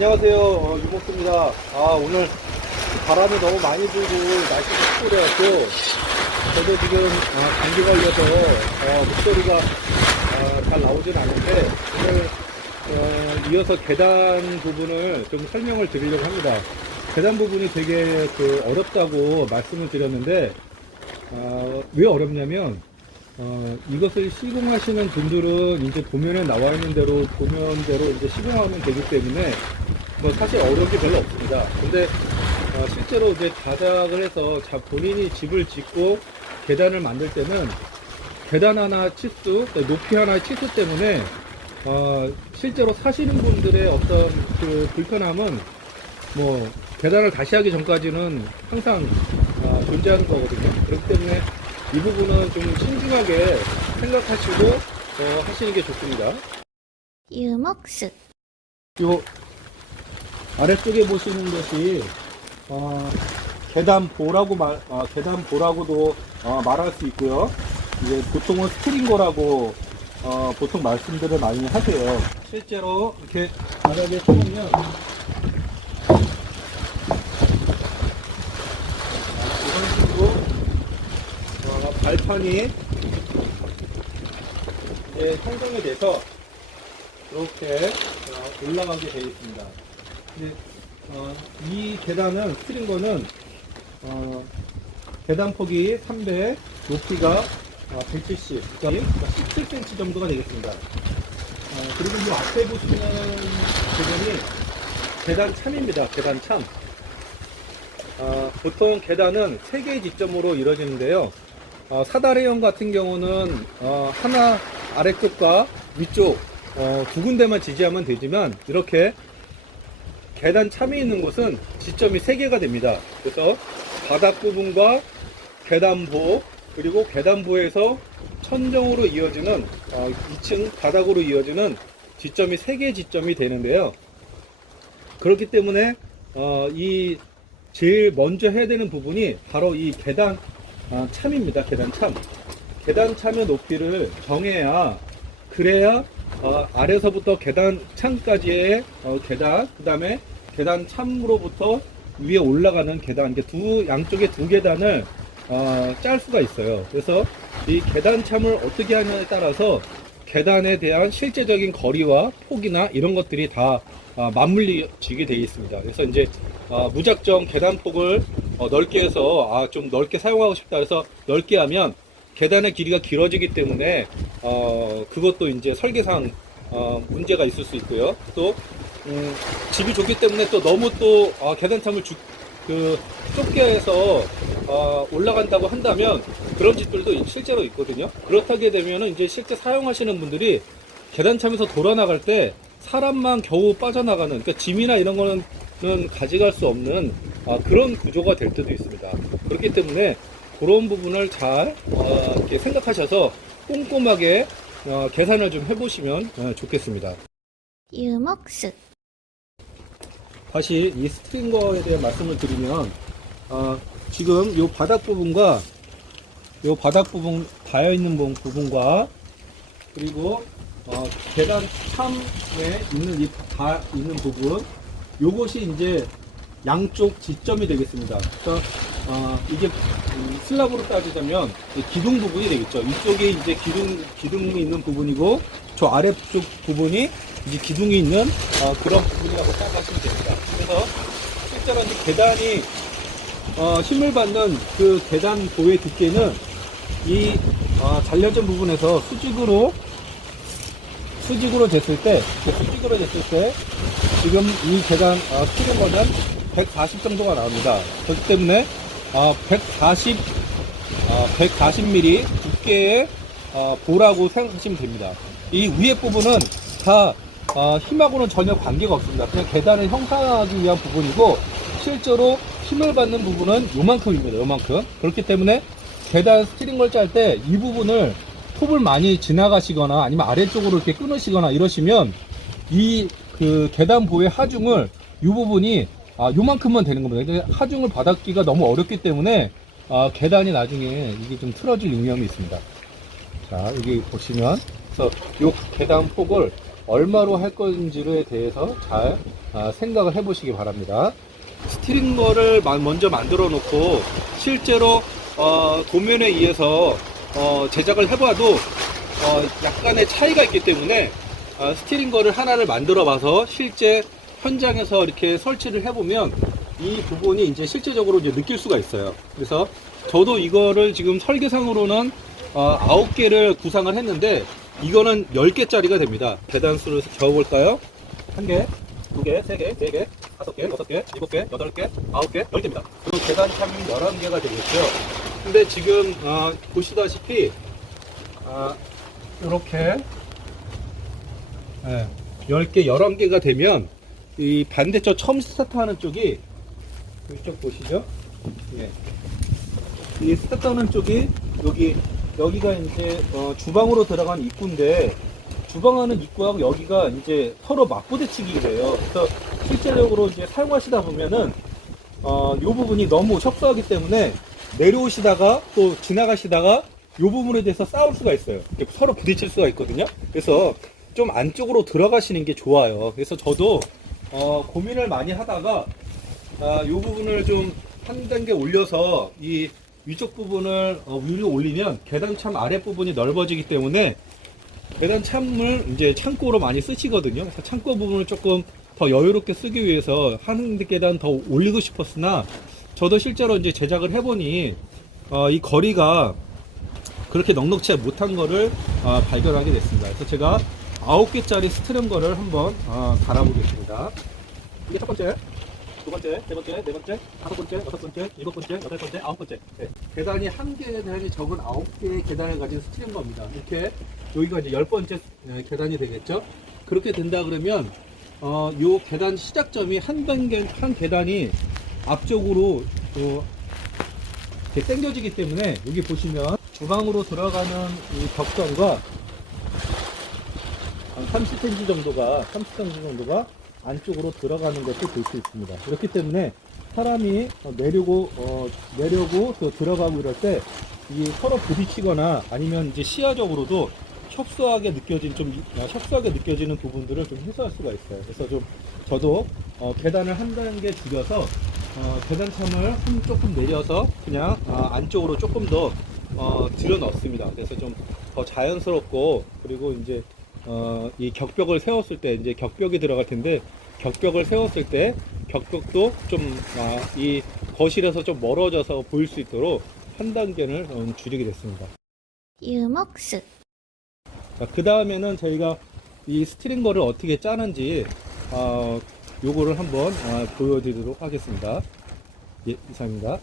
안녕하세요. 유목수입니다. 오늘 바람이 너무 많이 불고 날씨가 춥고래갖고 저도 지금 감기 걸려서 목소리가 잘 나오진 않는데 오늘 이어서 계단 부분을 좀 설명을 드리려고 합니다. 계단 부분이 되게 어렵다고 말씀을 드렸는데 왜 어렵냐면 이것을 시공하시는 분들은 이제 도면에 나와 있는 대로 도면대로 이제 시공하면 되기 때문에 뭐 사실 어려운 게 별로 없습니다. 근데 실제로 이제 자작을 해서 본인이 집을 짓고 계단을 만들 때는 계단 하나 치수, 높이 하나의 치수 때문에 실제로 사시는 분들의 어떤 그 불편함은 뭐 계단을 다시 하기 전까지는 항상 존재하는 거거든요. 그렇기 때문에 이 부분은 좀 신중하게 생각하시고 하시는 게 좋습니다. 유목수 요 아래쪽에 보시는 것이 계단보라고도 말할 수 있고요. 이제 보통은 스트링거라고 보통 말씀들을 많이 하세요. 실제로 이렇게 바닥에 세우면 이런 식으로 발판이 이제 형성이 돼서 이렇게 올라가게 되어 있습니다. 근데 이 계단은 스트링거는 계단 폭이 300, 높이가 170, 그러니까 17cm 정도가 되겠습니다. 그리고 이 앞에 보시는 부분이 계단 참입니다. 계단 참. 보통 계단은 3개의 지점으로 이루어지는데요. 사다리형 같은 경우는 하나 아래쪽과 위쪽 두 군데만 지지하면 되지만 이렇게 계단 참이 있는 곳은 지점이 3개가 됩니다. 그래서 바닥 부분과 계단부 그리고 계단부에서 천정으로 이어지는 2층 바닥으로 이어지는 지점이 3개의 지점이 되는데요. 그렇기 때문에 이 제일 먼저 해야 되는 부분이 바로 이 계단 참입니다. 계단 참. 계단 참의 높이를 정해야 그래야 아래서부터 계단 참까지의 계단, 그 다음에 계단 참으로부터 위에 올라가는 계단, 양쪽에 두 계단을 짤 수가 있어요. 그래서 이 계단 참을 어떻게 하냐에 따라서 계단에 대한 실제적인 거리와 폭이나 이런 것들이 다 맞물리지게 되어 있습니다. 그래서 이제 무작정 계단 폭을 넓게 해서 좀 넓게 사용하고 싶다 해서 넓게 하면 계단의 길이가 길어지기 때문에 그것도 이제 설계상 문제가 있을 수 있고요. 또 집이 좋기 때문에 또 너무 또 계단참을 좁게 해서 올라간다고 한다면 그런 집들도 실제로 있거든요. 그렇다게 되면은 이제 실제 사용하시는 분들이 계단참에서 돌아 나갈 때 사람만 겨우 빠져나가는, 그러니까 짐이나 이런 거는 가져갈 수 없는 그런 구조가 될 때도 있습니다. 그렇기 때문에 그런 부분을 잘 이렇게 생각하셔서 꼼꼼하게 계산을 좀 해보시면 좋겠습니다. 유목수 다시 이 스트링거에 대해 말씀을 드리면 지금 이 바닥 부분과 이 바닥 부분 닿여 있는 부분과 그리고 계단 참에 있는 있는 부분, 요것이 이제 양쪽 지점이 되겠습니다. 그러니까 이게 슬랍으로 따지자면 기둥 부분이 되겠죠. 이쪽이 이제 기둥이 있는 부분이고 저 아래쪽 부분이 이제 기둥이 있는 그런 부분이라고 생각하시면 됩니다. 그래서 실제로 이제 계단이 힘을 받는 그 계단보의 두께는 이 잘려진 부분에서 수직으로 됐을 때 지금 이 계단 스트링거는 140 정도가 나옵니다. 그렇기 때문에 140mm 두께의 보라고 생각하시면 됩니다. 이 위에 부분은 다 힘하고는 전혀 관계가 없습니다. 그냥 계단을 형성하기 위한 부분이고 실제로 힘을 받는 부분은 요만큼입니다. 요만큼. 그렇기 때문에 계단 스트링걸 짤 때 이 부분을 톱을 많이 지나가시거나 아니면 아래쪽으로 이렇게 끊으시거나 이러시면 이 계단보의 하중을 이 부분이 요만큼만 되는 겁니다. 하중을 받았기가 너무 어렵기 때문에 계단이 나중에 이게 좀 틀어질 위험이 있습니다. 자, 여기 보시면 그래서 이 계단 폭을 얼마로 할 건지에 대해서 잘 생각을 해 보시기 바랍니다. 스트링거를 먼저 만들어 놓고 실제로 도면에 의해서 제작을 해봐도 약간의 차이가 있기 때문에 스트링거를 하나를 만들어 봐서 실제 현장에서 이렇게 설치를 해보면 이 부분이 이제 실제적으로 이제 느낄 수가 있어요. 그래서 저도 이거를 지금 설계상으로는 9개를 구상을 했는데 이거는 10개짜리가 됩니다. 계단수를 적어볼까요? 1개, 2개, 3개, 4개, 5개, 6개, 7개, 8개, 9개, 10개입니다. 그럼 계단 참이 11개가 되겠죠. 근데 지금 보시다시피 이렇게 10개, 11개가 되면 이 반대쪽 처음 스타트하는 쪽이 이쪽 보시죠? 예. 이 스타트하는 쪽이 여기가 이제 주방으로 들어간 입구인데 주방하는 입구하고 여기가 이제 서로 맞부딪히게 돼요. 그래서 실제적으로 이제 사용하시다 보면은 이 부분이 너무 협소하기 때문에 내려오시다가 또 지나가시다가 이 부분에 대해서 싸울 수가 있어요. 서로 부딪힐 수가 있거든요. 그래서 좀 안쪽으로 들어가시는 게 좋아요. 그래서 저도 고민을 많이 하다가 이 부분을 좀 한 단계 올려서 이 위쪽 부분을 위로 올리면 계단참 아랫부분이 넓어지기 때문에 계단참을 이제 창고로 많이 쓰시거든요. 그래서 창고 부분을 조금 더 여유롭게 쓰기 위해서 한 계단 더 올리고 싶었으나 저도 실제로 이제 제작을 해보니 이 거리가 그렇게 넉넉치 못한 거를 발견하게 됐습니다. 그래서 제가 9개짜리 스트링거를 한번 달아보겠습니다. 이게 첫 번째, 두 번째, 세 번째, 네 번째, 다섯 번째, 여섯 번째, 일곱 번째, 여덟 번째, 아홉 번째. 네. 계단이 한 계단이 적은 9개의 계단을 가진 스트링거입니다. 이렇게 여기가 이제 10번째 계단이 되겠죠. 그렇게 된다 그러면 요 계단 시작점이 한 계단이 앞쪽으로 이렇게 당겨지기 때문에 여기 보시면 주방으로 들어가는 이 벽선과 30cm 정도가 안쪽으로 들어가는 것을 볼 수 있습니다. 그렇기 때문에 사람이 내려고 또 들어가고 이럴 때 이 서로 부딪히거나 아니면 이제 시야적으로도 협소하게 느껴지는 부분들을 좀 해소할 수가 있어요. 그래서 좀 저도 계단을 한 단계 줄여서 계단참을 조금 내려서 그냥 안쪽으로 조금 더 들여 넣습니다. 그래서 좀 더 자연스럽고 그리고 이제 이 격벽을 세웠을 때 이제 격벽이 들어갈 텐데 격벽을 세웠을 때 격벽도 좀 이 거실에서 좀 멀어져서 보일 수 있도록 한 단계를 줄이게 됐습니다. 유목스 그 다음에는 저희가 이 스트링거를 어떻게 짜는지 요거를 한번 보여드리도록 하겠습니다. 예, 이상입니다.